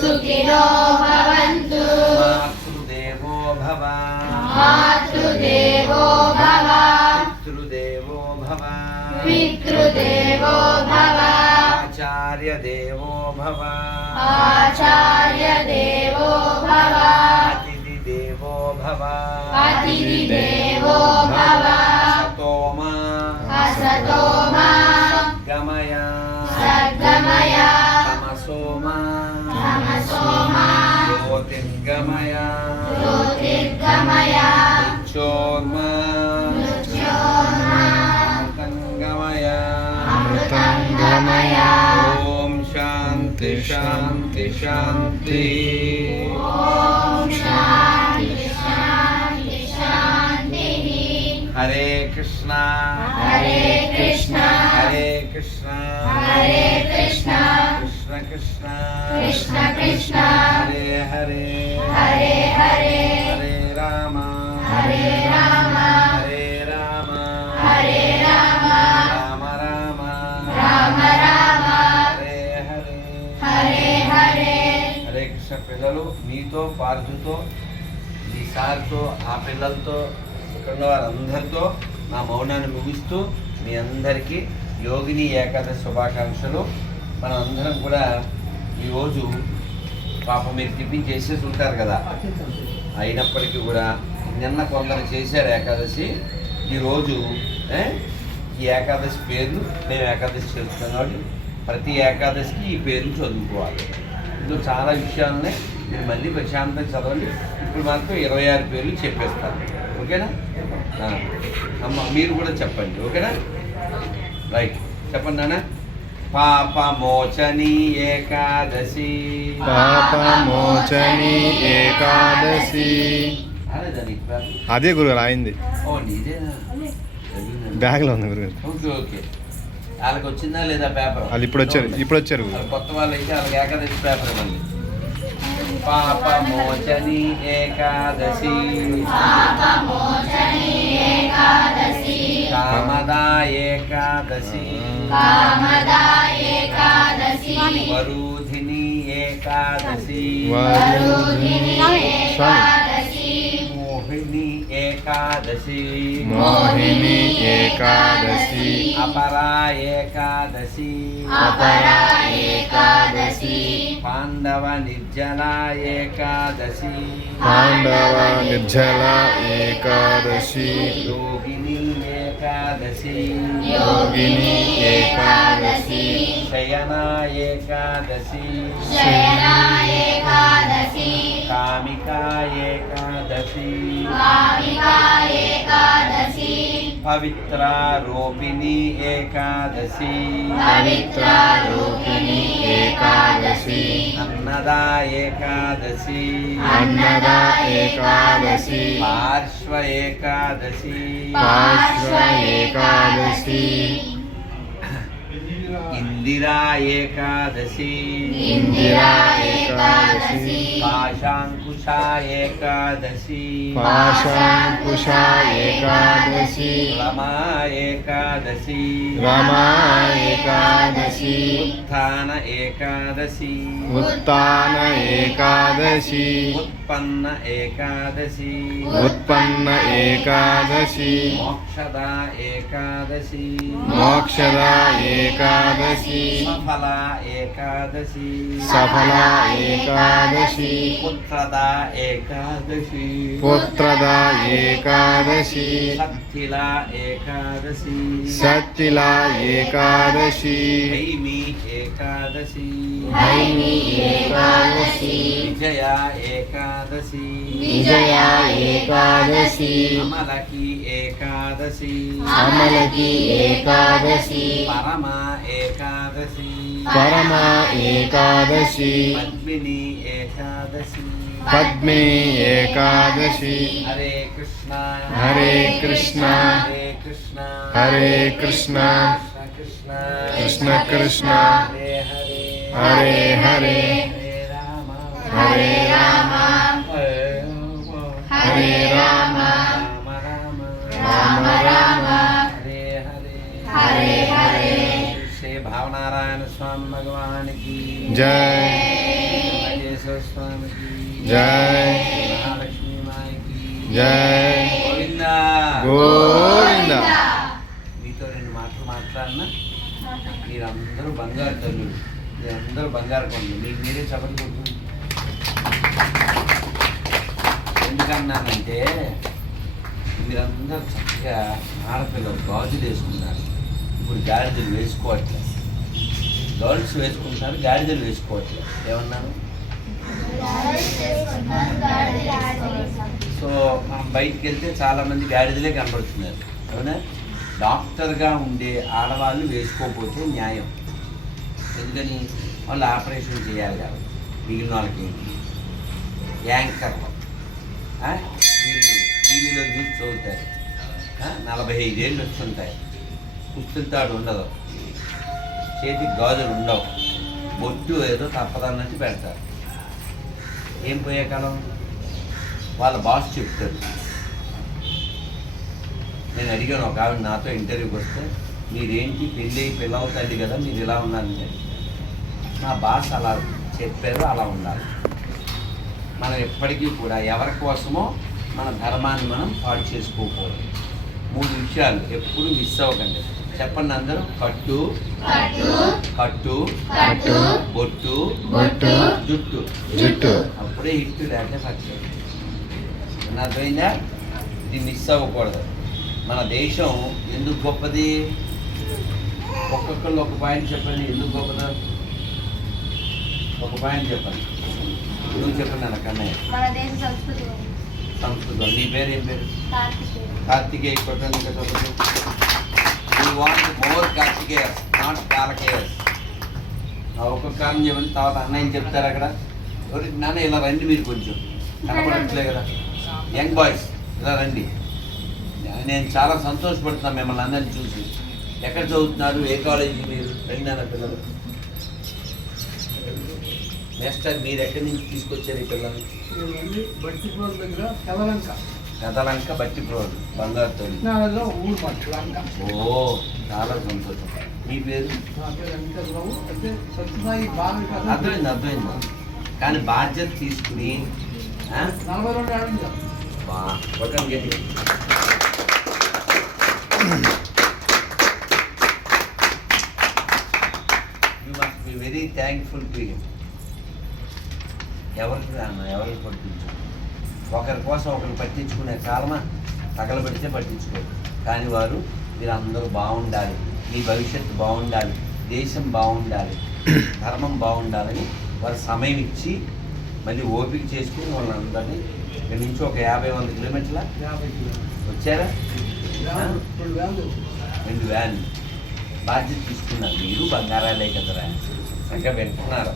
सुखिनो भवन्तु मातृदेवो भव मातृदेवो भव पितृदेवो भव पितृदेवो भव आचार्य देवो भव आचार्य देवो भव अतिथि देवो भव अतिथि देवो भव सतोमा असतोमा सद्गमय सद्गमय तमसोमा तमसोमा ज्योतिर्गमय ज्योतिर्गमय मृत्योर्मा मृत्योर्मा अमृतंगमय अमृतंगमय ओम शांति शांति शांति ओम शांति शांति शांति हरे कृष्णा हरे कृष्णा हरे कृष्णा हरे कृष्णा कृष्ण कृष्ण कृष्ण कृष्ण हरे हरे हरे हरे हरे राम हरे राम हरे राम हरे राम राम राम राम राम हरे हरे हरे हरे हरे कृष्ण పిల్లలు మీతో పార్థుతో మీ సార్తో ఆ పిల్లలతో ఇక్కడ వారందరితో నా మౌనాన్ని ముగిస్తూ మీ అందరికీ యోగిని ఏకాదశి శుభాకాంక్షలు. మనం అందరం కూడా ఈరోజు పాపం మీరు టిఫిన్ చేసేసి ఉంటారు కదా, అయినప్పటికీ కూడా నిన్న కొందరు చేశారు ఏకాదశి. ఈరోజు ఈ ఏకాదశి పేర్లు మేము ఏకాదశి చేస్తున్నాం కాబట్టి ప్రతి ఏకాదశికి ఈ పేర్లు చదువుకోవాలి. ఇందులో చాలా విషయాలున్నాయి, మీరు మళ్ళీ ప్రశాంతంగా చదవండి. ఇప్పుడు మాత్రం 26 పేర్లు చెప్పేస్తాను, ఓకేనా? అమ్మ మీరు కూడా చెప్పండి, ఓకేనా? రైట్, చెప్పండి నాన్న. పాపమోచని ఏకాదశి పాపమోచని ఏకాదశి. అదే గురుగారు అయింది, బ్యాగ్లో ఉంది గురుగారు. ఓకే ఓకే, వాళ్ళకి వచ్చిందా లేదా పేపర్? వాళ్ళు ఇప్పుడు వచ్చారు కొత్త వాళ్ళు అయితే వాళ్ళకి ఏకాదశి పేపర్ ఇవ్వండి. పాపమోచని ఏకాదశి పాపమోచని ఏకాదశి కామదా ఏకాదశి కామదా ఏకాదశి వరుధిని ఏకాదశి వరుధిని ఏకాదశి మోహిని ఏకాదశి మోహిని ఏకాదశి అపరా ఏకాదశి అపరా ఏకాదశి పాండవ నిర్జల ఏకాదశి పాండవ నిర్జల ఏకాదశి యోగిని ఏకాదశి యోగిని ఏకాదశి శయన ఏకాదశి శయన ఏకాదశి కామికా ఏకాదశి కామికా ఏకాదశి పవిత్రారూపిణి ఏకాదశి పవిత్రారూపిణి ఏకాదశి అన్నదా ఏకాదశి అన్నదా ఏకాదశి పార్శ్వ ఏకాదశి పార్శ్వ ఏకాదశి ఇందిరా ఏకాదశి ఇందిరా ఏకాదశి పాశాంకుశ ఏకాదశి పాశాంకుశ ఏకాదశి రమా ఏకాదశి రమా ఏకాదశి ఉత్థాన ఏకాదశి ఉత్తాన ఏకాదశి ఉత్పన్న ఏకాదశి ఉత్పన్న ఏకాదశి మోక్షద ఏకాదశి మోక్షద ఏకాదశి సఫల ఏకాదశి సఫల ఏకాదశి పుత్రద ఏకాదశి పుత్రద ఏకాదశి సత్తిల ఏకాదశి సత్తిల ఏకాదశి హైమి ఏకాదశి హైమి ఏకాదశి విజయ ఏకాదశి విజయ ఏకాదశి అమలకి ఏకాదశి అమలకి ఏకాదశి పరమ ఏకాదశి పరమ ఏకాదశి పద్మిని ఏకాదశి పద్మిని ఏకాదశి హరే కృష్ణ హరే కృష్ణ హరే కృష్ణ హరే కృష్ణ కృష్ణ కృష్ణ కృష్ణ హరే హరే హరే హరే హరే రామ హరే రామ హరే రామ రామ రామ రామ హరే హరే హరే హరే శ్రీ భావనారాయణ స్వామి భగవానికి జై కేశవ స్వామికి జై మహాలక్ష్మీ మాయకి జై గోవింద గోవింద మీతో రెండు మాటలు మాట్లాడినా మీరందరూ బంగారు తల్లులు, మీరందరూ బంగారు కొండలు. మీకు మీరే చెప్పలు కొడుతుంది. ఎందుకన్నానంటే మీరందరూ చక్కగా ఆడపిల్లలు గాజులు వేసుకున్నారు. ఇప్పుడు గాడిదలు వేసుకోవట్లేదు. గర్ల్స్ వేసుకుంటున్నారు, గాడిదలు వేసుకోవట్లేదు. ఏమన్నాను? సో మనం బయటికి వెళ్తే చాలామంది గాడిదలే కనబడుతున్నారు. అవునా? డాక్టర్గా ఉండే ఆడవాళ్ళు వేసుకోకపోతే న్యాయం. ఎందుకని? వాళ్ళు ఆపరేషన్ చేయాలి కాబట్టి. మిగిలిన వాళ్ళకి యాంకర్లు వీళ్ళు టీవీలో చూసి చదువుతారు. 45 ఏళ్ళు వచ్చుంటాయి. పుస్తకాడు ఉండదు, చేతికి గాజులు ఉండవు, బొట్టు ఏదో తప్పదన్నట్టు పెడతారు. ఏం పోయే కాలం? వాళ్ళ బాస్ చెప్తాడు. నేను అడిగాను ఒక ఆవిడ నాతో ఇంటర్వ్యూకి వస్తే, మీరేంటి పెళ్ళి పిల్లవుతాడు కదా మీరు ఇలా ఉన్నారంటే, నా బాస్ అలా చెప్పారు, అలా ఉండాలి. మనం ఎప్పటికీ కూడా ఎవరి కోసమో మన ధర్మాన్ని మనం పాడు చేసుకోకూడదు. 3 విషయాలు ఎప్పుడు మిస్ అవ్వకండి. చెప్పండి అందరూ. కట్టు కట్టు కట్టు బొట్టు బొట్టు జుట్టు. జుట్టు. అప్పుడే హిట్టు లేకపోతే పట్టు. అర్థమైందా? ఇది మిస్ అవ్వకూడదు. మన దేశం ఎందుకు గొప్పది? ఒక్కొక్కళ్ళు ఒక పాయింట్ చెప్పండి. ఎందుకు గొప్పదా? ఒక పాయింట్ చెప్పండి. నువ్వు చెప్పండి అన్న కన్నయ్య. మన దేశ సంస్కృతి సంస్కృతం. నీ పేరు ఏం పేరు? కార్తికేయ. కార్తికేయ. కొట్టండి ఇంకా చదువు. You want more Karthikeyas, not Kalakeyas. ఒక్కొక్క కారణం చెప్పండి. తర్వాత అన్నయ్య చెప్తారు అక్కడ. నాన్న ఇలా రండి, మీరు కొంచెం కనపడట్లే కదా. యంగ్ బాయ్స్ ఇలా రండి. నేను చాలా సంతోషపడుతున్నాను మిమ్మల్ని అందరినీ చూసి. ఎక్కడ చదువుతున్నారు? ఏ కాలేజీ మీరు? రండి పిల్లలు. మేస్టర్ మీరు ఎక్కడి నుంచి తీసుకొచ్చారు ఈ పిల్లలు? బట్టిప్రోల్ దగ్గర కదలంక కదలంక బట్టిప్రోలు బంగారు తల్లి. ఊరు మట్లంక. ఓ చాలా సంతోషం. మీ పేరు? నా పేరు వెంకటరావు. అంటే సత్యసాయి బాల అర్థమైంది. కానీ బాధ్యత తీసుకుని 42 ఏళ్ళు. కొట్టండి గట్టి. You must be very thankful to him. ఎవరికి రాను, ఎవరికి పట్టించు. ఒకరి కోసం ఒకరు పట్టించుకునే కాలమా? తగలబెడితే పట్టించుకోరు. కానీ వారు మీరందరూ బాగుండాలి, మీ భవిష్యత్తు బాగుండాలి, దేశం బాగుండాలి, ధర్మం బాగుండాలని వారు సమయం ఇచ్చి మళ్ళీ ఓపిక చేసుకుని వాళ్ళందరినీ ఇక్కడి నుంచి ఒక 50-100 కిలోమీటర్ల 50 కిలోమీటర్లు. వచ్చారా? ఇప్పుడు వ్యాన్లు 2 వ్యాన్లు బాధ్యత తీసుకున్నారు. మీరు బంగారాలే కదరా, ఇంకా వింటున్నారు.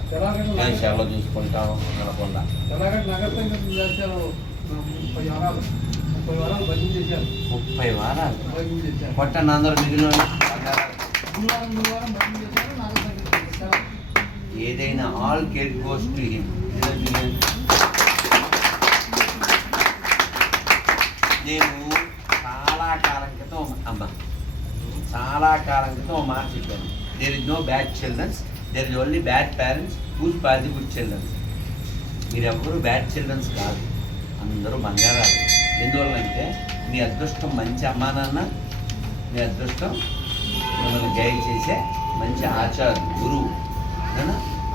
మేము సేవలో చూసుకుంటాం అనకుండా. తెలంగాణ నగర సంఘం చేశారు 30 వారాలు 30 వారాలు భజన చేశారు. 30 వారాలు భజన చేశారు. కొట్టండి అందరూ మిగిలిన బంగారాలు. గురువారం భజన చేశారు. నగర సంఘం చేశారు. ఏదైనా all credit goes to him. నేను చాలా కాలం క్రితం మాట చెప్పాను. There is no bad childrens, there is only bad parents whose pass the good childrens. మీరెవ్వరూ బ్యాడ్ చిల్డ్రన్స్ కాదు, అందరూ బంగారాలు. ఎందువల్లంటే మీ అదృష్టం మంచి అమ్మా నాన్న, మీ అదృష్టం మిమ్మల్ని గైడ్ చేసే మంచి ఆచార్య గురువు.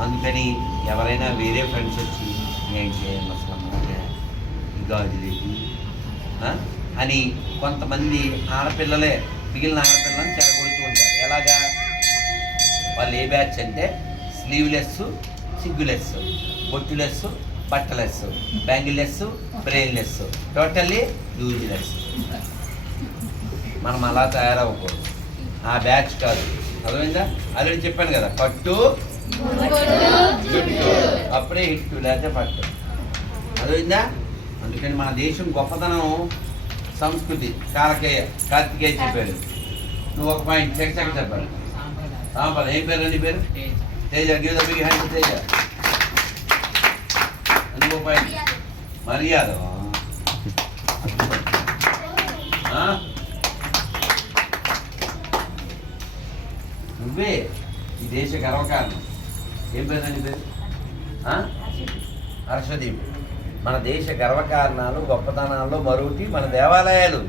అందుకని ఎవరైనా వేరే ఫ్రెండ్స్ వచ్చి ఏం చేయాలి అసలు ఈ గాజులేకి అని కొంతమంది ఆడపిల్లలే మిగిలిన ఆడపిల్లలను చెడగొడుతూ ఉంటారు. ఎలాగా? వాళ్ళు ఏ బ్యాచ్ అంటే స్లీవ్లెస్, సిగ్గులెస్, బొట్టులెస్, బట్టలెస్, బ్యాంగిల్లెస్, బ్రెయిన్లెస్, టోటల్లీ యూజ్లెస్. మనం అలా తయారవ్వకూడదు, ఆ బ్యాచ్ కాదు. అర్థమైందా? ఆల్రెడీ చెప్పాను కదా, పట్టు అప్పుడే హిట్టు, లేకపోతే పట్టు. అర్థమైందా? అందుకని మన దేశం గొప్పతనం సంస్కృతి. కార్తికేయ చెప్పాడు. నువ్వు ఒక పాయింట్ సెకండ్ చెప్పాలి. సాంపల్ ఏం పేరు? నీ పేరు Teja. Give the big hand Teja. నువ్వు పాయింట్ మర్యాద. నువ్వే ఈ దేశ గర్వకారణం. ఏం పేరు నీ పేరు? హర్షదీప్. మన దేశ గర్వకారణాలు, గొప్పతనాల్లో మరొకటి మన దేవాలయాలు.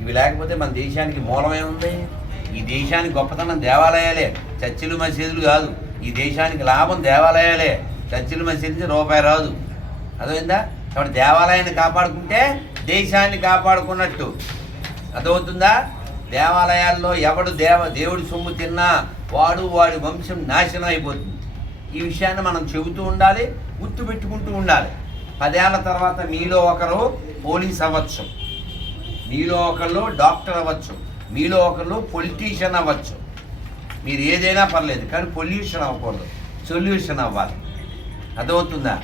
ఇవి లేకపోతే మన దేశానికి మూలమే ఉంది. ఈ దేశానికి గొప్పతనం దేవాలయాలే, చర్చిలు మసీదులు కాదు. ఈ దేశానికి లాభం దేవాలయాలే, చర్చిలు మసీదు నుంచి రూపాయి రాదు. అర్థమైందా? కాబట్టి దేవాలయాన్ని కాపాడుకుంటే దేశాన్ని కాపాడుకున్నట్టు. అర్థమవుతుందా? దేవాలయాల్లో ఎవడు దేవుడి సొమ్ము తిన్నా వాడి వంశం నాశనం అయిపోతుంది. ఈ విషయాన్ని మనం చెబుతూ ఉండాలి, గుర్తుపెట్టుకుంటూ ఉండాలి. 10 ఏళ్ల తర్వాత మీలో ఒకరు పోలీస్ అవ్వచ్చు, మీలో ఒకళ్ళు డాక్టర్ అవ్వచ్చు, మీలో ఒకళ్ళు పొలిటీషియన్ అవ్వచ్చు. మీరు ఏదైనా పర్లేదు, కానీ పొల్యూషన్ అవ్వకూడదు, సొల్యూషన్ అవ్వాలి. అర్థమవుతుందా?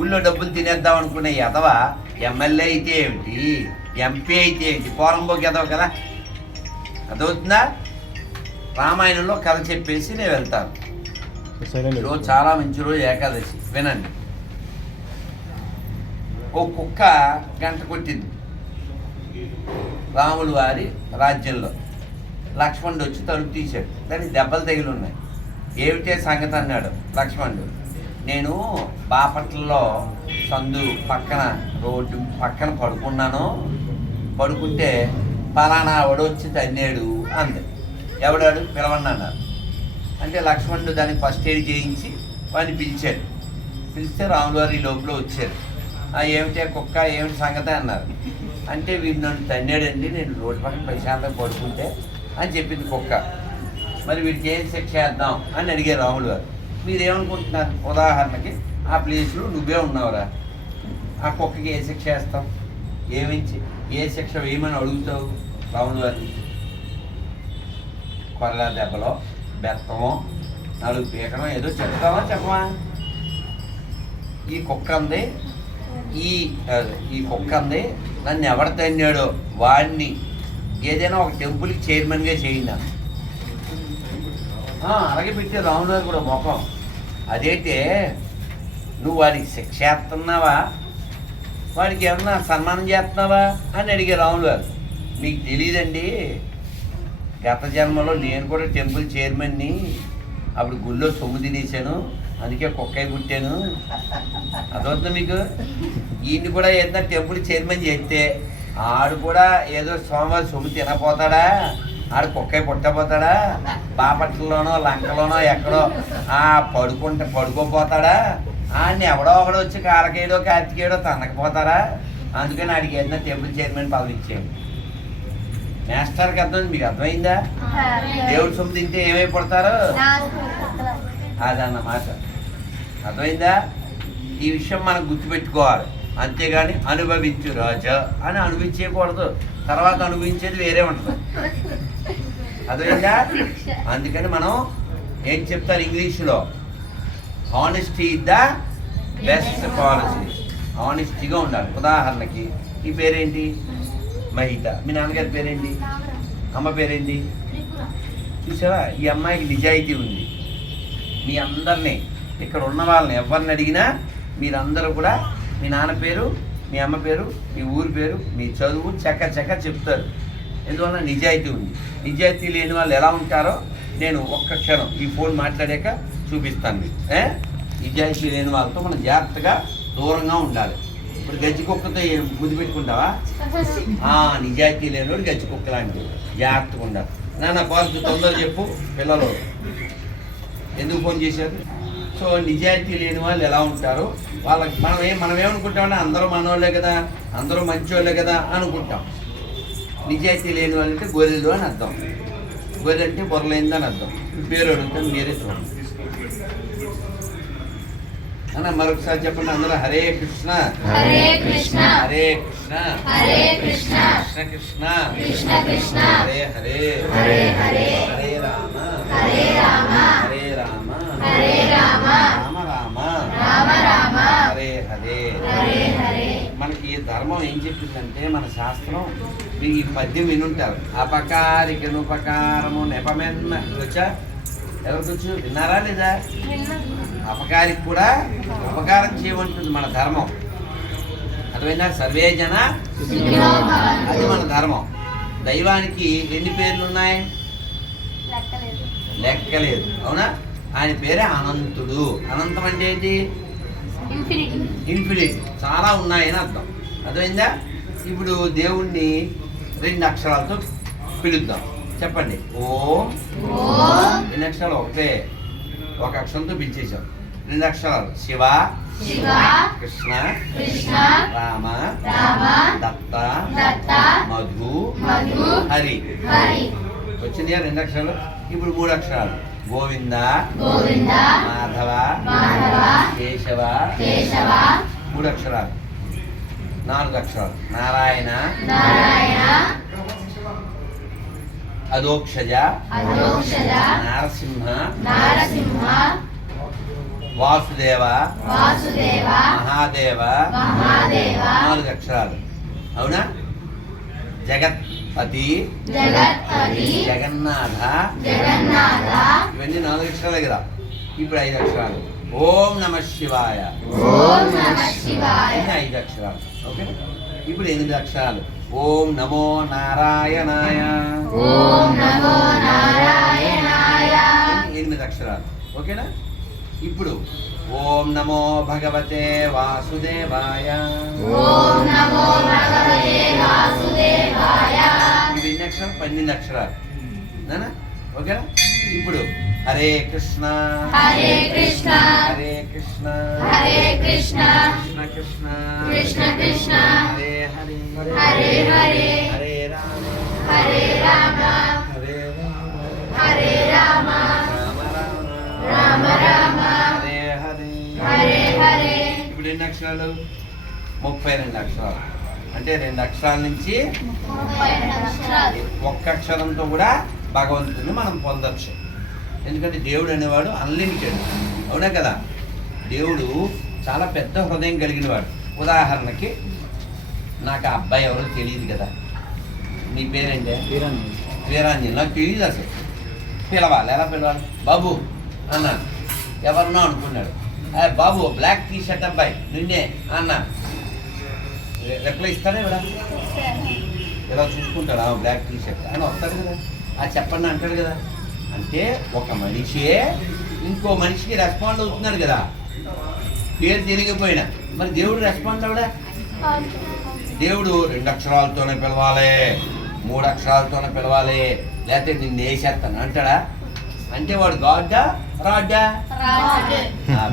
ఊళ్ళో డబ్బులు తినేద్దాం అనుకునే ఎదవ ఎమ్మెల్యే అయితే ఏమిటి, ఎంపీ అయితే ఏంటి, పోరంబోకి ఎదవ కదా. అర్థమవుతుందా? రామాయణంలో కథ చెప్పేసి నేను వెళ్తాను. ఈరోజు చాలా మంచి రోజు, ఏకాదశి. వినండి. ఓ కుక్క గంట కొట్టింది రాములు వారి రాజ్యంలో. లక్ష్మణుడు వచ్చి తలుపు తీశాడు. దానికి దెబ్బలు తగిలి ఉన్నాయి. ఏమిటే సంగతి అన్నాడు లక్ష్మణుడు. నేను బాపట్లలో సందు పక్కన, రోడ్డు పక్కన పడుకున్నాను. పడుకుంటే పలానా వాడు వచ్చి తన్నాడు అంది. ఎవడాడు? పిలవండి అన్నారు. అంటే లక్ష్మణుడు దానికి ఫస్ట్ ఎయిడ్ చేయించి వాడిని పిలిచాడు. పిలిస్తే రాములు వారు ఈ లోపల వచ్చారు. ఏమిటే కుక్క, ఏమిటి సంగతి అన్నారు. అంటే వీడు నన్ను తన్నాడండి, నేను రోడ్డు పక్కన ప్రశాంతంగా పడుకుంటే అని చెప్పింది కుక్క. మరి వీడికి ఏం శిక్ష చేద్దాం అని అడిగారు రాములు గారు. మీరేమనుకుంటున్నారు? ఉదాహరణకి ఆ ప్లేస్లో నువ్వే ఉన్నావురా, ఆ కుక్కకి ఏ శిక్ష వేస్తావు? ఏ శిక్ష వేయమని అడుగుతావు రాములు గారిని? కొరగా దెబ్బలో, బెత్తమో, 4 పీకడం ఏదో చెప్తావా చెప్పమా? ఈ కుక్క అంది నన్ను ఎవరు తన్నాడో వాడిని ఏదైనా ఒక టెంపుల్కి చైర్మన్గా చేయిందా. అలాగే పెట్టే రాములు గారు కూడా ముఖం. అదైతే నువ్వు వాడికి శిక్ష చేస్తున్నావా, వాడికి ఏమన్నా సన్మానం చేస్తున్నావా అని అడిగే రాములు గారు. మీకు తెలియదండి, గత జన్మలో నేను కూడా టెంపుల్ చైర్మన్ని. అప్పుడు గుళ్ళో సొమ్ము తినేసాను, అందుకే కుక్కై పుట్టాను. అదవుతుంది మీకు. ఈయన్ని కూడా ఏదైనా టెంపుల్ చైర్మన్ చేస్తే ఆడు కూడా ఏదో సోమవారం సొమ్ము తినపోతాడా, ఆడు కుక్కై పుట్టపోతాడా, బాపట్లలోనో లంకలోనో ఎక్కడో పడుకోపోతాడా, ఆడిని ఎవడో ఒకడో వచ్చి కాలకేయడో కార్తికేయడో తనకపోతారా? అందుకని ఆడికి ఏదైనా టెంపుల్ చైర్మన్ పదవి ఇచ్చేయండి. మాస్టర్కి అర్థం, మీకు అర్థమైందా? దేవుడి సొమ్ము తింటే ఏమైపోతారు అదన్నమాట. అర్థమైందా? ఈ విషయం మనం గుర్తుపెట్టుకోవాలి. అంతేగాని అనుభవించు రాజా అని అనుభవించకూడదు. తర్వాత అనుభవించేది వేరే ఉంటుంది. అదేంటా? అందుకని మనం ఏం చెప్తారు ఇంగ్లీష్లో, honesty is the best policy. హానెస్టీగా ఉండాలి. ఉదాహరణకి ఈ పేరేంటి? మహిత. మీ నాన్నగారి పేరేంటి? అమ్మ పేరేంటి? చూసావా? ఈ అమ్మాయికి నిజాయితీ ఉంది. మీ అందరినీ ఇక్కడ ఉన్న వాళ్ళని ఎవరిని అడిగినా మీరందరూ కూడా మీ నాన్న పేరు, మీ అమ్మ పేరు, మీ ఊరి పేరు, మీ చదువు చక్క చెప్తారు. ఎందువల్ల నిజాయితీ ఉంది. నిజాయితీ లేని వాళ్ళు ఎలా ఉంటారో నేను ఒక్క క్షణం ఈ ఫోన్ మాట్లాడాక చూపిస్తాను మీకు. నిజాయితీ లేని వాళ్ళతో మనం జాగ్రత్తగా దూరంగా ఉండాలి. ఇప్పుడు గజ్జి కుక్కతో ముద్దు పెట్టుకుంటావా? నిజాయితీ లేనివాడు గజ్జి కుక్క లాంటివి. జాగ్రత్తగా ఉండాలి. నాన్న కాల్స్ తొందరగా చెప్పు. పిల్లలు ఎందుకు ఫోన్ చేశారు? సో నిజాయితీ లేని వాళ్ళు ఎలా ఉంటారో వాళ్ళకి మనం ఏమనుకుంటామంటే అందరూ మనవాళ్ళే కదా, అందరూ మంచివాళ్ళే కదా అనుకుంటాం. నిజాయితీ లేని వాళ్ళు అంటే గొర్రెలు అని అర్థం. గొర్రె అంటే బొర్రలేంది అని అర్థం. పేరు అడుగుతాను, మీరే చూడండి అన్న. మరొకసారి చెప్పండి అందరూ. హరే కృష్ణ హరే కృష్ణ హరే కృష్ణ హరే కృష్ణ కృష్ణ కృష్ణ కృష్ణ కృష్ణ హరే హరే హరే హరే హరే రామ హరే రామ హరే రామ హరే రామ రామ రామ రామ రామ హరే హరే హరే హరే. మనకి ఈ ధర్మం ఏం చెప్పిందంటే, మన శాస్త్రం మీకు ఈ పద్యం వినుంటారు. అపకారికనుపకారము నెపమెన్న వచ్చా? ఎవరికి వచ్చు? విన్నారా లేదా? అపకారికి కూడా ఉపకారం చేయమంటుంది మన ధర్మం. అర్థమైందా? సర్వే జన అది మన ధర్మం. దైవానికి ఎన్ని పేర్లు ఉన్నాయి? లెక్కలేదు. అవునా? ఆయన పేరే అనంతుడు. అనంతం అంటే ఏంటి? ఇన్ఫినిటీ. చాలా ఉన్నాయని అర్థం. అర్థమైందా? ఇప్పుడు దేవుణ్ణి 2 అక్షరాలతో పిలుద్దాం. చెప్పండి. ఓం. ఎన్ని అక్షరాలు? ఒకటే. ఒక అక్షరంతో పిలిచేసాం. 2 అక్షరాలు. శివ శివ కృష్ణ కృష్ణ రామ రామ దత్త దత్త మధు మధు హరి. హరి. వచ్చిందిగా 2 అక్షరాలు. ఇప్పుడు 3 అక్షరాలు. గోవింద గోవింద మాధవ మాధవ కేశవ కేశవ. 3 అక్షరాలు. 4 అక్షరాలు. నారాయణ నారాయణ అదోక్షజ అదోక్షజ నారసింహ నారసింహ వాసుదేవ వాసుదేవ మహాదేవ. మహాదేవ. 4 అక్షరాలు. అవునా? జగత్పతి జగత్పతి జగన్నాథ. జగన్నాథ. ఇవన్నీ 4 అక్షరాలే కదా. ఇప్పుడు 5 అక్షరాలు. ఓం నమ శివాయ. ఓం నమః శివాయ. ఇన్ని 5 అక్షరాలు. ఓకే. ఇప్పుడు 8 అక్షరాలు. ఓం నమో నారాయణాయ. ఓం నమో నారాయణాయ. 8 అక్షరాలు. ఓకేనా? ఇప్పుడు ఓం నమో భగవతే వాసుదేవాయ. ఓం నమో భగవతే వాసుదేవాయ. ఇవి ఎన్ని అక్షరాలు? 12 అక్షరాలు. నానా? ఓకేనా? ఇప్పుడు హరే కృష్ణ హరే కృష్ణ హరే కృష్ణ హరే కృష్ణ కృష్ణ కృష్ణ కృష్ణ కృష్ణ హరే హరే హరే హరే హరే రామ హరే రామ హరే రామ హరే రామ రామ రామ రామ రామ హరే హరే హరే హరే. ఇప్పుడు ఎన్ని అక్షరాలు? 32 అక్షరాలు. అంటే 2 అక్షరాల నుంచి 32 అక్షరాలు. ఒక్క అక్షరంతో కూడా భగవంతుని మనం పొందొచ్చు. ఎందుకంటే దేవుడు అనేవాడు అన్లిమిటెడ్. అవునా కదా? దేవుడు చాలా పెద్ద హృదయం కలిగిన వాడు. ఉదాహరణకి నాకు ఆ అబ్బాయి ఎవరో తెలియదు కదా. నీ పేరేంటే? వీరాంజన్. నాకు తెలియదు అసలు. పిలవాలి. ఎలా పిలవాలి? బాబు అన్నా. ఎవరినో అనుకున్నాడు. బాబు బ్లాక్ టీ షర్ట్ అబ్బాయి నిన్నే అన్నా. రిప్లై ఇస్తాడే కదా? ఇలా చూసుకుంటాడు. బ్లాక్ టీ షర్ట్ అని వస్తాడు కదా. చెప్పండి అంటాడు కదా. అంటే ఒక మనిషే ఇంకో మనిషికి రెస్పాండ్ అవుతున్నాడు కదా, పేరు తెలియకపోయినా. మరి దేవుడు రెస్పాండ్ అవడా? దేవుడు 2 అక్షరాలతోనే పిలవాలి, 3 అక్షరాలతోనే పిలవాలి, లేకపోతే నిన్ను వేసేస్తాను అంటాడా? అంటే వాడు గాడ్డా రాడ్డా?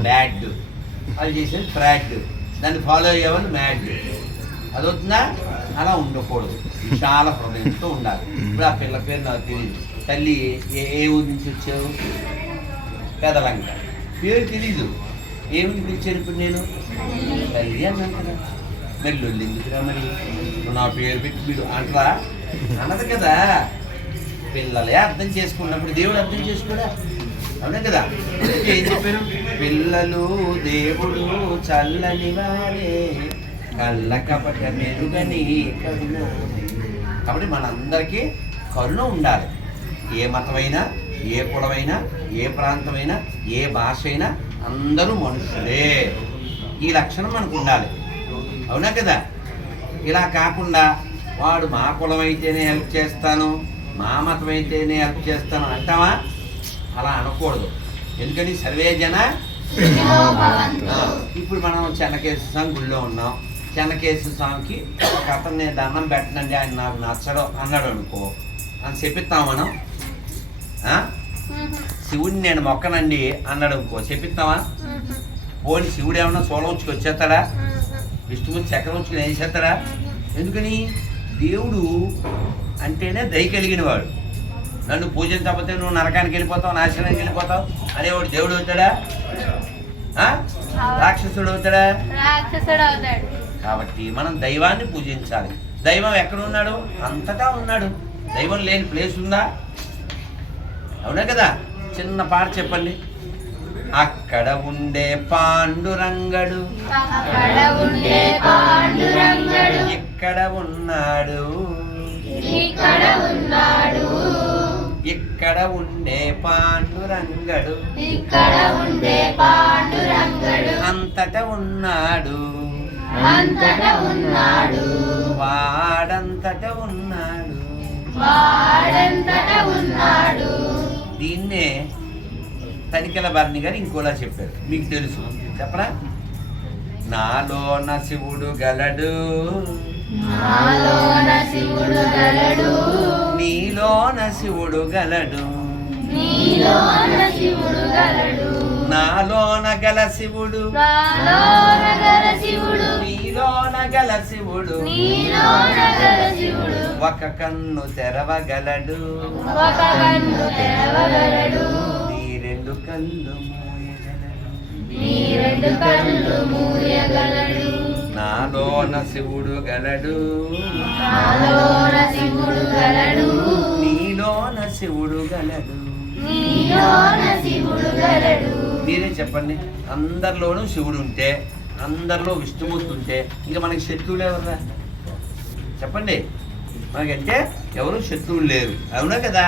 బ్యాడ్. అది చేసేది ఫ్రాడ్. దాన్ని ఫాలో అయ్యేవాళ్ళు మ్యాడ్. అదవుతుందా? అలా ఉండకూడదు. విశాల హృదయంతో ఉండాలి. ఇప్పుడు ఆ పిల్ల పేరు నాకు తెలియదు. తల్లి ఏ ఊరి నుంచి వచ్చావు? పెదలంక. పేరు తెలీదు. ఏ ఊరికి పిలిచాను ఇప్పుడు నేను? తల్లి అన్నాను కదా. మరి లొల్లి ఎందుకురా మరి నువ్వు నా పేరు పెట్టి మీరు అంటరా అన్నది కదా. పిల్లలే అర్థం చేసుకున్నప్పుడు దేవుడు అర్థం చేసుకోడా? అవునా కదా. ఏం చెప్పారు? పిల్లలు దేవుడు చల్లని వారే కళ్ళ కపట మెరుగని కరుణ. కాబట్టి మనందరికీ కరుణ ఉండాలి. ఏ మతమైనా, ఏ కులమైనా, ఏ ప్రాంతమైనా, ఏ భాష అయినా అందరూ మనుషులే. ఈ లక్షణం మనకు ఉండాలి. అవునా కదా. ఇలా కాకుండా వాడు మా కులం అయితేనే హెల్ప్ చేస్తాను, మా మతం అయితేనే హెల్ప్ చేస్తాను అంటావా? అలా అనకూడదు. ఎందుకని సర్వే జన. ఇప్పుడు మనం చెన్నకేశ్వర స్వామి గుళ్ళో ఉన్నాం. చెన్నకేశ్వర స్వామికి ఒక అతను నేను దండం పెట్టనండి, ఆయన నాకు నచ్చడు అన్నాడు అనుకో అని చెప్పిస్తాం మనం. శివుడిని నేను మొక్కనండి అన్నాడు అనుకో చెప్పిస్తావా? పోని శివుడు ఏమన్నా సోలం ఉంచుకు వచ్చేస్తాడా? విష్ణుమూర్తి చక్రం ఉంచుకుని ఏం చేస్తాడా? ఎందుకని? దేవుడు అంటేనే దయ కలిగిన వాడు. నన్ను పూజించకపోతే నువ్వు నరకానికి వెళ్ళిపోతావు, నాశనానికి వెళ్ళిపోతావు అనేవాడు దేవుడు అవుతాడా? రాక్షసుడు అవుతాడా? రాక్షసుడు అవుతాడు. కాబట్టి మనం దైవాన్ని పూజించాలి. దైవం ఎక్కడ ఉన్నాడు? అంతటా ఉన్నాడు. దైవం లేని ప్లేస్ ఉందా? అవునా కదా. చిన్న పాట చెప్పండి. అక్కడ ఉండే పాండురంగడు, అక్కడ ఉండే పాండురంగడు, ఇక్కడ ఉన్నాడు, ఇక్కడ ఉన్నాడు. ఇక్కడ ఉండే పాండురంగడు, ఇక్కడ ఉండే పాండురంగడు, అంతటా ఉన్నాడు, అంతటా ఉన్నాడు. వాడంతటా ఉన్నాడు, వాడంతటా ఉన్నాడు. దీన్నే తనికెల భరణి గారు ఇంకోలా చెప్పారు. మీకు తెలుసు, చెప్పరా? నాలోన శివుడు గలడు, నాలోన శివుడు గలడు, నీలోన శివుడు గలడు, నీలోన శివుడు గలడు. నాలోన గల శివుడు, నాలోన గల శివుడు, నీలోన గల శివుడు, నీలోన గల శివుడు. ఒక కన్ను తెరవగలడు, ఒక కన్ను తెరవగలడు, నీ రెండు కళ్ళు మూయగలడు, నీ రెండు కళ్ళు మూయగలడు. నాలోన శివుడు గలడు, నాలోన శివుడు గలడు, నీలోన శివుడు గలడు. నీలోన శివుడు గలడు. మీరే చెప్పండి. అందరిలోనూ శివుడు ఉంటే, అందరిలో విష్ణుమూర్తి ఉంటే ఇంకా మనకి శత్రువులు ఎవరురా? చెప్పండి. మనకంటే ఎవరు శత్రువులు లేరు. అవునా కదా.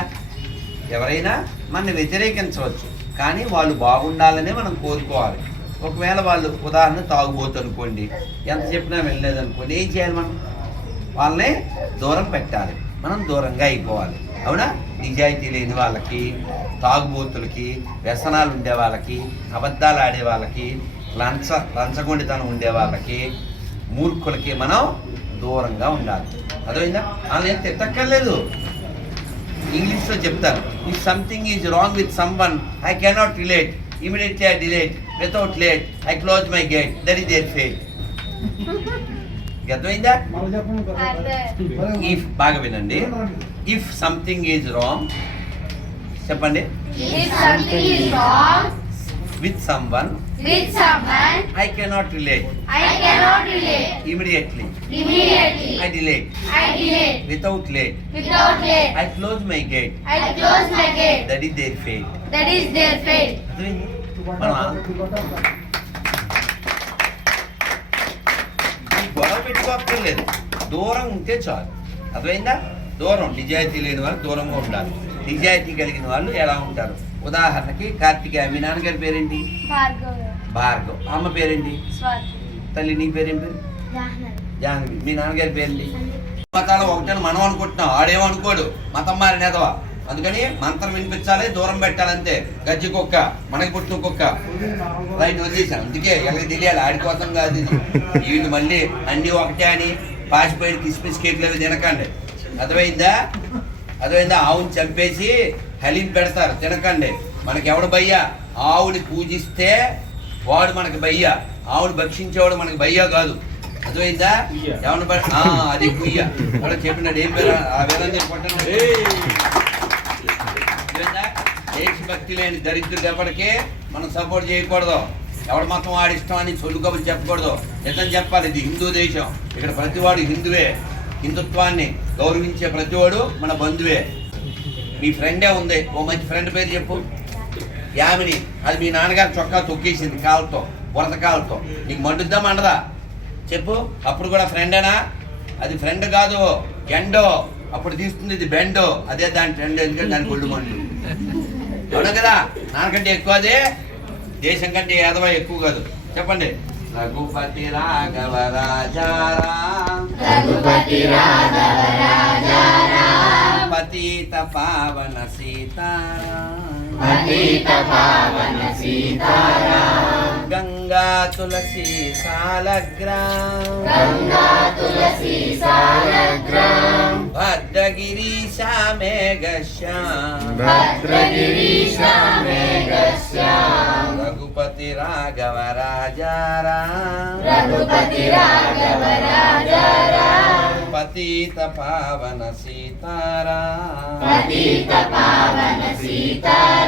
ఎవరైనా మనని వ్యతిరేకించవచ్చు, కానీ వాళ్ళు బాగుండాలనే మనం కోరుకోవాలి. ఒకవేళ వాళ్ళు ఉదాహరణ తాగుబోతు అనుకోండి, ఎంత చెప్పినా వెళ్ళలేదనుకోండి, ఏం చేయాలి? మనం వాళ్ళని దూరం పెట్టాలి, మనం దూరంగా అయిపోవాలి. అవునా. నిజాయితీ లేని వాళ్ళకి, తాగుబోతులకి, వ్యసనాలు ఉండే వాళ్ళకి, అబద్ధాలు ఆడే వాళ్ళకి, లంచగొండితనం ఉండే వాళ్ళకి, మూర్ఖులకి మనం దూరంగా ఉండాలి. అర్థమైందా? వాళ్ళని ఏం తిట్టక్కర్లేదు. ఇంగ్లీష్లో చెప్తారు, if something is wrong with someone I cannot relate, immediately I delete, without late I close my gate, that is their fate. అర్థమైందా? ఇఫ్ బాగా వినండి. ఇఫ్ సంథింగ్ ఈజ్ రాంగ్ చెప్పండి. If something is wrong with someone I cannot relate, I cannot relate. Immediately Immediately I delete, without late I close my gate, I close my gate. that is their fate. That is their fate. గొడవ పెట్టుకోక్కర్లేదు, దూరం ఉంటే చాలు. అర్థమైందా? దూరం. నిజాయితీ లేని వాళ్ళు దూరంగా ఉండాలి. నిజాయితీ కలిగిన వాళ్ళు ఎలా ఉంటారు? ఉదాహరణకి కార్తికేయ. మీ నాన్నగారి పేరేంటి? భార్గవ్. అమ్మ పేరేంటి? తల్లి నీ పేరేంటి? జాహ్నవి. మీ నాన్నగారి పేరేంటి? మతాలు ఒకటని మనం అనుకుంటున్నాం, ఆడేమనుకోడు, మతం మారినదవా. అందుకని మంత్రం వినిపించాలి, దూరం పెట్టాలంతే. గజ్జి కుక్క, మనకి పుట్టిన కుక్క. రైట్ వదిలేసాం. అందుకే ఎవరికి తెలియాలి, ఆడి కోసం కాదు ఇది. వీళ్ళు మళ్ళీ అన్నీ ఒకటే అని పాసిపోయిన కిస్మిస్ కేకులు అవి తినకండి. అర్థమైందా? అర్థమైందా? ఆవుని చంపేసి హలీం పెడతారు, తినకండి. మనకి ఎవడు భయ్యా? ఆవుని పూజిస్తే వాడు మనకి భయ్యా, ఆవుని భక్షించేవాడు మనకి భయ్యా కాదు. అర్థమైందా? ఏమన్నా అది కుయ్య కూడా చెప్పినాడు. ఏం పేరు ఆ వేళ పట్టండి. దేశభక్తి లేని దరిద్రుడు ఎవరికే మనం సపోర్ట్ చేయకూడదు. ఎవడు మొత్తం వాడి ఇష్టం అని సొల్లు కబులు చెప్పకూడదు. నిజం చెప్పాలి. ఇది హిందూ దేశం. ఇక్కడ ప్రతివాడు హిందువే. హిందుత్వాన్ని గౌరవించే ప్రతివాడు మన బంధువే. మీ ఫ్రెండే ఉంది, ఓ మంచి ఫ్రెండ్ పేరు చెప్పు. యామిని. అది మీ నాన్నగారు చొక్కా తొక్కేసింది కాలుతో, బురద కాలుతో. నీకు మండుద్దా మండదా చెప్పు. అప్పుడు కూడా ఫ్రెండేనా? అది ఫ్రెండ్ కాదు, ఎండో. అప్పుడు తీస్తుంది ఇది బెండో. అదే దాని ఫ్రెండ్, ఎందుకంటే దాని ఒళ్ళు మండు. అవునా కదా? నాన్నకంటే ఎక్కువ అదే, దేశం కంటే యాదవ ఎక్కువ కాదు. చెప్పండి. రఘుపతి రాఘవ రాజారాం, రఘుపతి రాఘవ రాజారాం, పతిత పావన సీతారాం, పతిత పావన సీతారాం, గంగా తులసి సాలగ్రాం, గంగా తులసి సాలగ్రాం, భద్రగిరీశ మేఘశ్యాం, భద్రగిరీశ మేఘశ్యాం, రఘుపతి రాఘవ రాజారాం, రఘుపతి రాఘవ రాజారాం, పతిత పావన సీతారాం, పతిత పావన సీతారాం.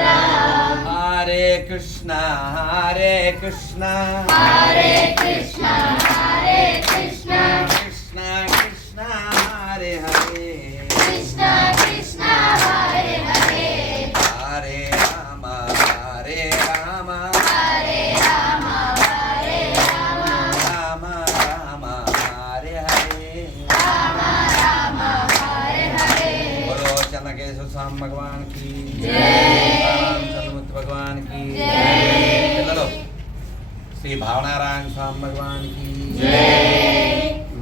హరే కృష్ణ హరే కృష్ణ హరే కృష్ణ హరే కృష్ణ కృష్ణ కృష్ణ హరే హరే కృష్ణ కృష్ణ హరే హరే హరే రామ హరే రామ హరే రామ హరే రామ రామ రామ హరే హరే రామ రామ హరే హరే. बोलो चंद्रकेशव स्वामी भगवान की जय। चंद्रमूर्ति भगवान की जय। पिల్లలు శ్రీ భావనారాయణ స్వామి భగవాన్ కి జై.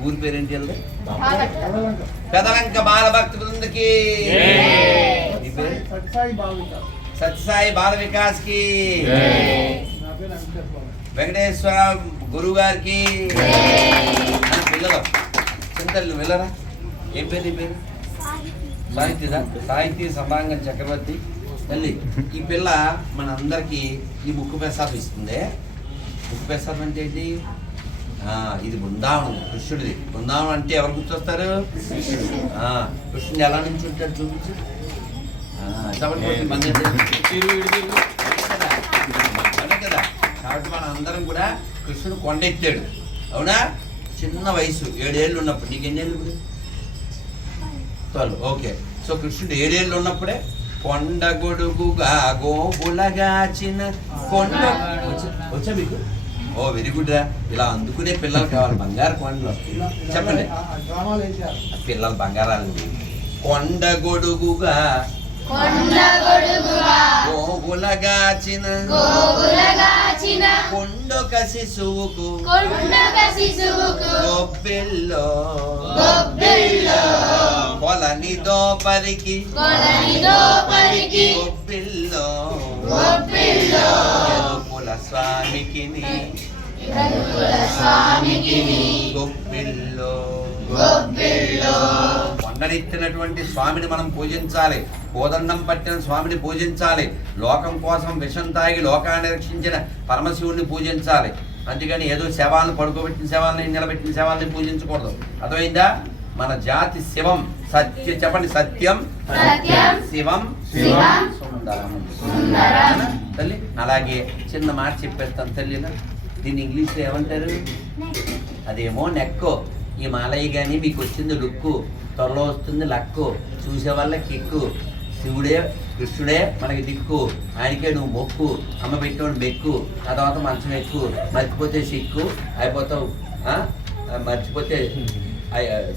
ఊరి పేరేంటి వెళ్ళదు? బాగట్ల. పెదలంక బాల భక్తి బృందకి ఈ పేరు సత్సాయి భావిక. సత్సాయి బాల వికాస్ కి జై. నా పేరు వెంకటేశ్వర. వెంకటేశ్వర గురువు గారికి మన పిల్లలు చింతలు వెళ్ళరా. ఏం పేరు నీ పేరు? సాహిత్యదా? సాహితీ సభాంగం చక్రవర్తి తల్లి. ఈ పిల్ల మన అందరికి ఈ ముక్కు ప్రసాదం ఇస్తుంది. ముక్కు ప్రసాదం అంటే ఏంటి? ఇది బృందావనం, కృష్ణుడిది. బృందావనం అంటే ఎవరు గుర్తొస్తారు? కృష్ణుడు ఎలా నుంచి ఉంటాడు చూపించు. మంది కదా. కాబట్టి మనం అందరం కూడా కృష్ణుడు కొండెక్కాడు. అవునా? చిన్న వయసు 7 ఏళ్ళు ఉన్నప్పుడు. నీకు ఎన్ని ఏళ్ళు ఇప్పుడు? 12. ఓకే. సో కృష్ణుడు 7 ఏళ్ళు ఉన్నప్పుడే కొండ గొడుగుగా గోపులగాచిన కొండ వచ్చా మీకు? ఓ వెరీ గుడ్ రా. ఇలా అందుకునే పిల్లలు కావాలి. బంగారు కొండలు చెప్పండి. డ్రామాలు వేశారు. పిల్లలు బంగారాలు. కొండ గొడుగుగా కొండ గొడుగుగా గోపులగాచిన గోగులగాచిన కొండొక శిశువుకు కొండక శిశువుకు గొబ్బెల్లో గొబ్బెల్లో కొలని దోపరికి కొలనిదో పరికి గొబ్బిల్లో గొబ్బిల్లో యదుకుల స్వామికిని యదుకుల స్వామికిని గొబ్బిల్లో గొబ్బిల్లో కొండనెత్తినటువంటి స్వామిని మనం పూజించాలి. కోదండం పట్టిన స్వామిని పూజించాలి. లోకం కోసం విషం తాగి లోకాన్ని రక్షించిన పరమశివుడిని పూజించాలి. అందుకని ఏదో శవాలను పడుకోబెట్టిన శవాలని నిలబెట్టిన శవాలని పూజించకూడదు. అర్థమైందా? మన జాతి శివం. సత్య చెప్పండి. సత్యం సత్యం శివం శివం సుందరం. సుందరం. తల్లి అలాగే చిన్న మాట చెప్పేస్తాను తల్లినా. దీన్ని ఇంగ్లీష్లో ఏమంటారు? అదేమో నెక్కో. ఈ మాలయ్య కానీ మీకు వచ్చింది లుక్కు, త్వరలో వస్తుంది లక్కు, చూసే వాళ్ళ కిక్కు. శివుడే కృష్ణుడే మనకి దిక్కు, ఆయనకే నువ్వు మొక్కు. అమ్మ పెట్టినోడు మెక్కు, ఆ తర్వాత మంచం ఎక్కు. మర్చిపోతే సిక్కు అయిపోతావు, మర్చిపోతే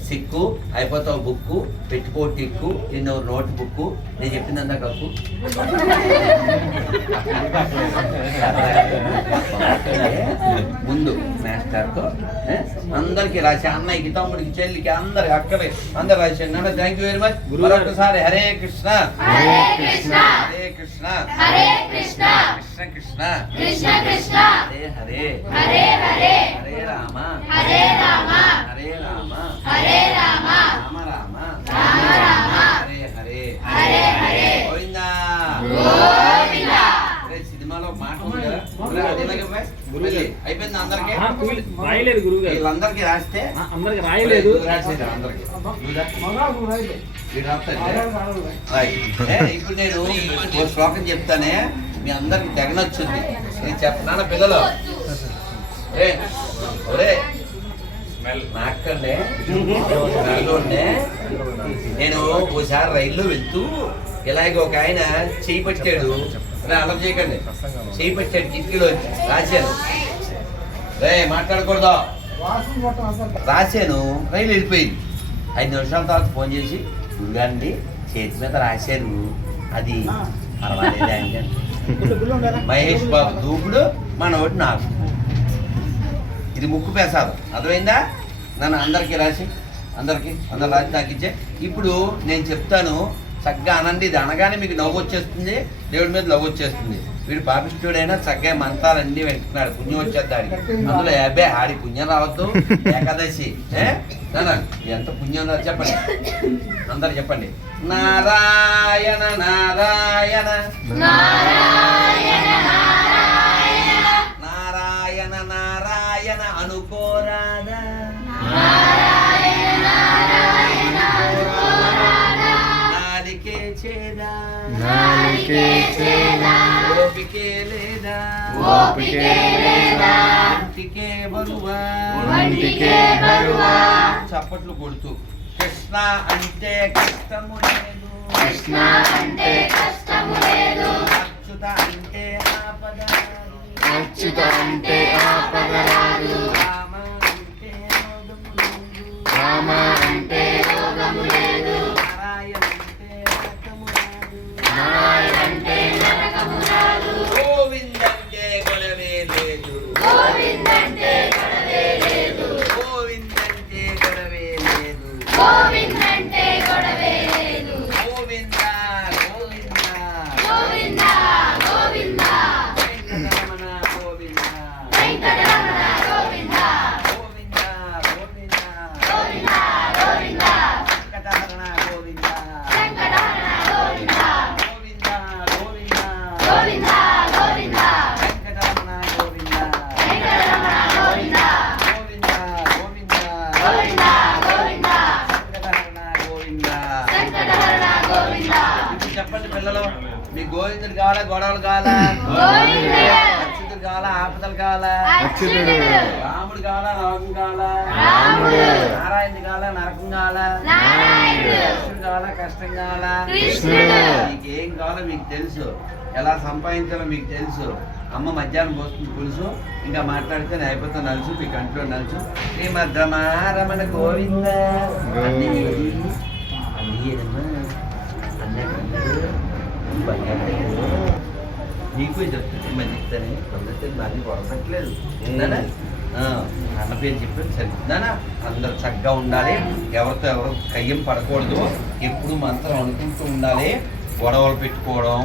సిక్కు అయిపోతావు బుక్కు. పెట్టుకో టిక్కు, నిన్ను నోట్ బుక్కు. నేను చెప్పిందంతా కక్కు. ముందు మాస్టర్తో అందరికి రాసి, అన్నయ్యకి, తమ్ముడికి, చెల్లికి, అందరికి, అక్కడే అందరు రాశాను. Thank you very much. మరొకసారి హరే కృష్ణ హరే కృష్ణ హరే కృష్ణ హరే కృష్ణ కృష్ణ కృష్ణ కృష్ణ కృష్ణ హరే హరే హరే హరే హరే రామ హరే రామ హరే రామ హరే రామ రామ రామ రామ రామ హరే హరే హరే హరే గోవిందా గోవిందా. అరే సినిమాలో మాట ఉంది కదా, అది ఇలాగే పోయి. వెళ్ళి. అయిపోయింది అందరికి. రాయలేదు గురువు గారు, వీళ్ళందరికీ రాస్తే అందరికి రాయలేదు. రాసేది అందరికి. మగాడు రైతే. వీడు రాస్తాడు. మగాడు రాడు. రైట్. ఇప్పుడు నేను ఓ శ్లోకం చెప్తానే, మీ అందరికి తెగనొచ్చుంది. ఇది చెప్పనా పిల్లలు? ఒరే నాకండే రైల్లోనే నేను ఓసారి రైల్లో వెళ్తూ ఇలాగ ఒక ఆయన చేయి పట్టాడు. అలా చేయకండి, చేయి పట్టాడు కిటికీలో రాశాను. రే మాట్లాడకూడదు రాశాను. రైలు వెళ్ళిపోయింది. 5 నిమిషాల తర్వాత ఫోన్ చేసి గురుగారండి చేతి మీద రాశారు, అది పర్వాలేదా? మహేష్ బాబు దూకుడు మనోటి నాకు. ఇది ముక్కు పెసాదు, అర్థమైందా? నన్ను అందరికీ రాసి అందరు రాసి నాకు ఇచ్చే. ఇప్పుడు నేను చెప్తాను, చక్కగా అనండి. ఇది అనగానే మీకు నవ్వు వచ్చేస్తుంది, దేవుడి మీద నవ్వు వచ్చేస్తుంది. వీడు పాపిష్టుడైనా చక్కగా మంత్రాలన్నీ వెంటున్నాడు, పుణ్యం వచ్చేద్దాడి. అందులో యాభై ఆడి పుణ్యం రావద్దు. ఏకాదశి ఎంత పుణ్యం రాదు చెప్పండి, అందరు చెప్పండి. నారాయణ నారాయణ నారాయణ నారాయణ నారాయణ అనుకోరాదా? నాలికే చేదా ఓపికే లేదా ఒంటికే బరువా చప్పట్లు కొడుతూ కృష్ణ అంటే కష్టము లేదు, అచ్యుత అంటే ఆపద రాదు, రామ అంటే రోగము లేదు, నారాయణ అంటే నరకము రాదు, గోవిందంటే గొడవే లేదు, గోవిందంటే గొడవే లేదు. గోవింద గోవింద గోవింద వెంకటరమణ గోవింద వెంకటరమణ గోవింద వెంకటరమణ గోవింద ఇప్పుడు చెప్పండి పిల్లలు, మీ గోవిందుడు కావాలా, గొడవలు కావాలా, అచ్యుతుడు కావాలా, ఆపదలు కావాలా, రాముడు కావాలా, రోగం కావాలా, నారాయణుడు కావాలా, నరకం కావాలా, కృష్ణుడు కావాలా, కష్టం కావాలా? మీకేం కావాలో మీకు తెలుసు, ఎలా సంపాదించాలో మీకు తెలుసు. అమ్మ మధ్యాహ్నం పోస్తుంది పులుసు, ఇంకా మాట్లాడితే అయిపోతా నలుసు, మీ కంట్లో నలుసు. శ్రీమద్రమారమణ గోవింద నీకు చెప్తుంది మంది ఇస్తానే కొందరితే మళ్ళీ కొడతట్లేదు అన్న పేరు చెప్పి సరిద్దానా. అందరు చక్కగా ఉండాలి, ఎవరితో ఎవరు కయ్యం పడకూడదు, ఎప్పుడు మంత్రం అనుకుంటూ ఉండాలి, గొడవలు పెట్టుకోవడం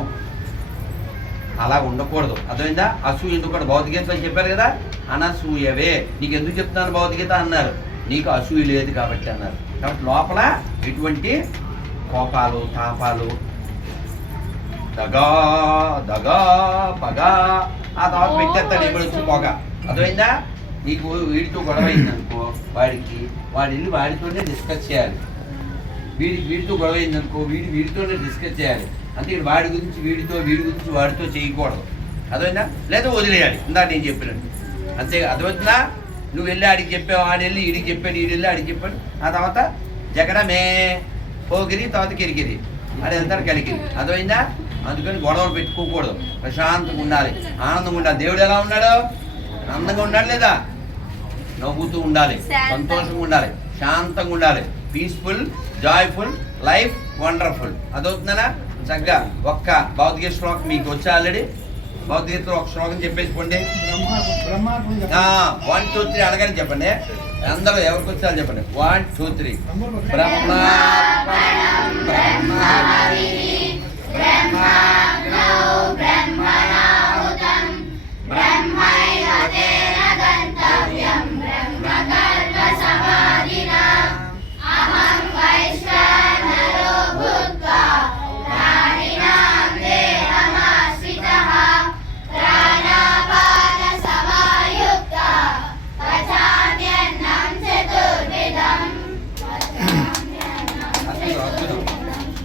అలా ఉండకూడదు, అర్థమైందా? అసూయ ఎందుకు భౌతికత చెప్పారు కదా, అనసూయవే. నీకు ఎందుకు చెప్తున్నాను భౌతికత అన్నారు, నీకు అసూయ లేదు కాబట్టి అన్నారు. కాబట్టి లోపల ఎటువంటి కోపాలు తాపాలు దగా పగా ఆ తర్వాత పెట్టేస్తాడు ఇప్పుడు వచ్చి పొగ, అర్థమైందా? నీకు వీడితో గొడవ అయిందనుకో, వాడి వెళ్ళి వాడితోనే డిస్కస్ చేయాలి. వీడితో గొడవ అయిందనుకో, వీడితోనే డిస్కస్ చేయాలి. అంటే వాడి గురించి వీడి గురించి వాడితో చేయకూడదు, అర్థమైందా? లేదా వదిలేయాలి, ఇందా నేను చెప్పినట్టు. అంతే అర్థమవుతుందా? నువ్వు వెళ్ళి ఆడికి చెప్పావు, ఆడి వెళ్ళి ఈడికి చెప్పాడు, ఈడు వెళ్ళి ఆడికి చెప్పాడు, ఆ తర్వాత జగడమే పోగిరి, తర్వాత కిరికిరి, అది వెళ్తారు కలికిరి, అర్థమైందా? అందుకని గొడవలు పెట్టుకోకూడదు, ప్రశాంతంగా ఉండాలి, ఆనందంగా ఉండాలి. దేవుడు ఎలా ఉన్నాడు? ఆనందంగా ఉండాలి లేదా? నవ్వుతూ ఉండాలి, సంతోషంగా ఉండాలి, శాంతంగా ఉండాలి. Peaceful, joyful life, wonderful. అదవుతుందనా? చక్కగా ఒక్క భౌతిక శ్లోకం మీకు వచ్చి ఆల్రెడీ భౌతికతలో ఒక శ్లోకం చెప్పేసి పోండి. 1 2 3 అనగానే చెప్పండి. అందరూ ఎవరికి వచ్చారో చెప్పండి. 1 2 3.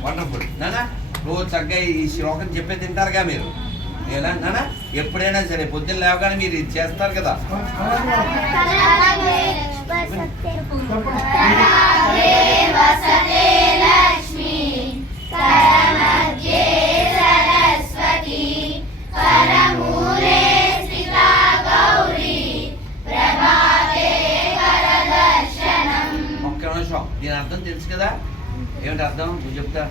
వండర్ఫుల్ నానా. రోజు చక్కగా ఈ శ్లోకం చెప్పే తింటారుగా మీరు. ఎలా నాన్న ఎప్పుడైనా సరే పొద్దున్న లేవగానే మీరు ఇది చేస్తారు కదా. ఒక్క నిమిషం, దీని అర్థం తెలుసు కదా? ఏమిటి అర్థం నువ్వు చెప్తా.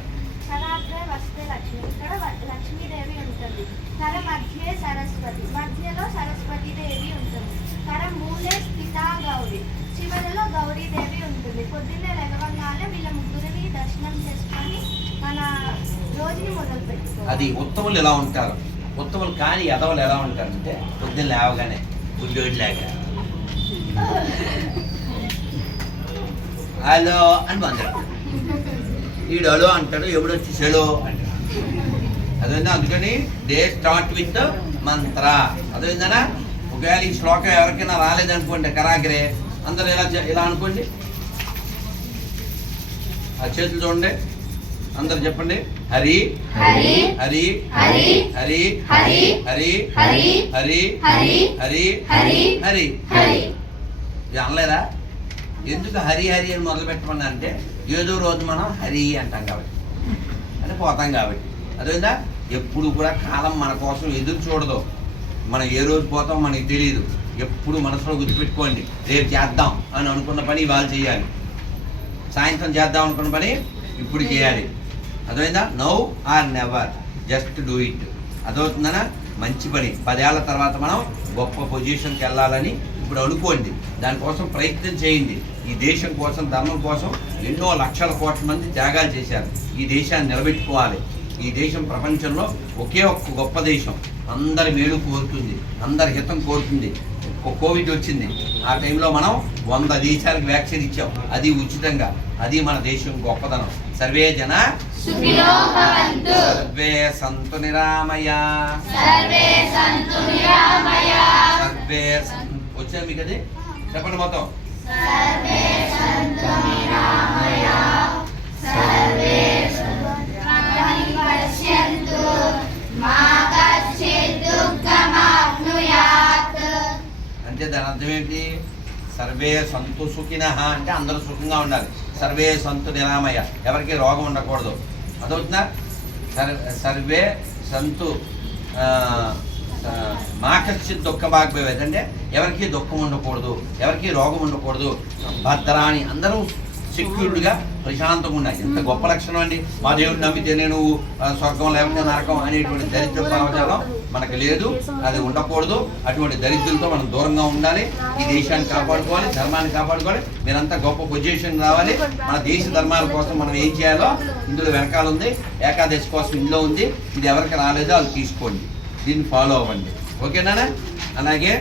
కరాగ్రే వస్తే లక్ష్మి, ఇక్కడ లక్ష్మీదేవి ఉంటుంది. కర మధ్యే సరస్వతి, మధ్యలో సరస్వతీదేవి ఉంటుంది. కర మూలే స్థిత గౌరీ, చివరిలో గౌరీదేవి ఉంటుంది. పొద్దున్నే లేవగానే వీళ్ళ ముగ్గురిని దర్శనం చేసుకొని మన రోజుని మొదలు పెట్టుకోవాలి. అది ఉత్తములు ఎలా ఉంటారు, ఉత్తములు కానీ ఎదవలు ఎలా ఉంటారు అంటే పొద్దున్న లేవగానే గుడ్డోడిలాగా హలో అని బందరు, ఈడు హలో అంటాడు, ఎవడు వచ్చి సెలో అంటాడు. అదేందా, అందుకని డే స్టార్ట్ విత్ మంత్ర. అదేందనా, ఒకవేళ ఈ శ్లోకం ఎవరికైనా రాలేదనుకోండి కరాగ్రే, అందరూ ఇలా అనుకోండి, ఆ చేతులు చూడండి, అందరు చెప్పండి. హరి హరి హరి హరి హరి హరి హరి హరి హరి హరి హరి హరి హరి హరి. ఇది అనలేదా? ఎందుకు హరి హరి అని మొదలు పెట్టమన్నా అంటే ఏదో రోజు మనం హరి అంటాం కాబట్టి, అని పోతాం కాబట్టి. అదేవిధంగా ఎప్పుడు కూడా కాలం మన కోసం ఎదురు చూడదు. మనం ఏ రోజు పోతాం మనకి తెలియదు. ఎప్పుడు మనసులో గుర్తుపెట్టుకోండి, రేపు చేద్దాం అని అనుకున్న పని ఇవాళ చేయాలి, సాయంత్రం చేద్దాం అనుకున్న పని ఇప్పుడు చేయాలి. అర్థమైందా? Now or never, just do it. అదవుతుందనా? మంచి పని. 10 ఏళ్ల తర్వాత మనం గొప్ప పొజిషన్కి వెళ్ళాలని ఇప్పుడు అనుకోండి, దానికోసం ప్రయత్నం చేయండి. ఈ దేశం కోసం, ధర్మం కోసం ఎన్నో లక్షల కోట్ల మంది త్యాగాలు చేశారు. ఈ దేశాన్ని నిలబెట్టుకోవాలి. ఈ దేశం ప్రపంచంలో ఒకే ఒక్క గొప్ప దేశం, అందరి మేలు కోరుతుంది, అందరి హితం కోరుతుంది. కోవిడ్ వచ్చింది, ఆ టైంలో మనం 100 దేశాలకు వ్యాక్సిన్ ఇచ్చాం, అది ఉచితంగా. అది మన దేశం గొప్పదనం. సర్వే జన సుఖినో భవంతు. సర్వే సంతు నిరామయ. సర్వే సంతు నిరామయ. సర్వే వచ్చా మీకు అది చెప్పండి మొత్తం. సర్వే సంతు నిరామయ. సర్వే పశ్యంతు మా కశ్చిత్ దుఃఖమాప్నుయాత్. అంటే దాని అర్థం ఏంటి? సర్వే సంతు సుఖినః అంటే అందరూ సుఖంగా ఉండాలి. సర్వే సంతు నిరామయ, ఎవరికి రోగం ఉండకూడదు. అదవుతుందా? సర్వే సంతు మాకశ్చిత్ దుఃఖ భాగ్యవేద్ అంటే ఎవరికి దుఃఖం ఉండకూడదు, ఎవరికి రోగం ఉండకూడదు. భద్రాని, అందరూ సెక్యూర్డ్గా ప్రశాంతంగా ఉన్నాయి. ఎంత గొప్ప లక్షణం అండి. మా దేవుడిని నమ్మితే నేను స్వర్గం లేకపోతే నరకం అనేటువంటి దరిద్ర భావజాలం మనకు లేదు, అది ఉండకూడదు. అటువంటి దరిద్రులతో మనం దూరంగా ఉండాలి. ఈ దేశాన్ని కాపాడుకోవాలి, ధర్మాన్ని కాపాడుకోవాలి. మీరంతా గొప్ప పొజిషన్ రావాలి. మన దేశ ధర్మాల కోసం మనం ఏం చేయాలో ఇందులో వెనకాల ఉంది. ఏకాదశి కోసం ఇందులో ఉంది. ఇది ఎవరికి రాలేదో అది తీసుకోండి, దీన్ని ఫాలో అవ్వండి. ఓకేనా? అలాగే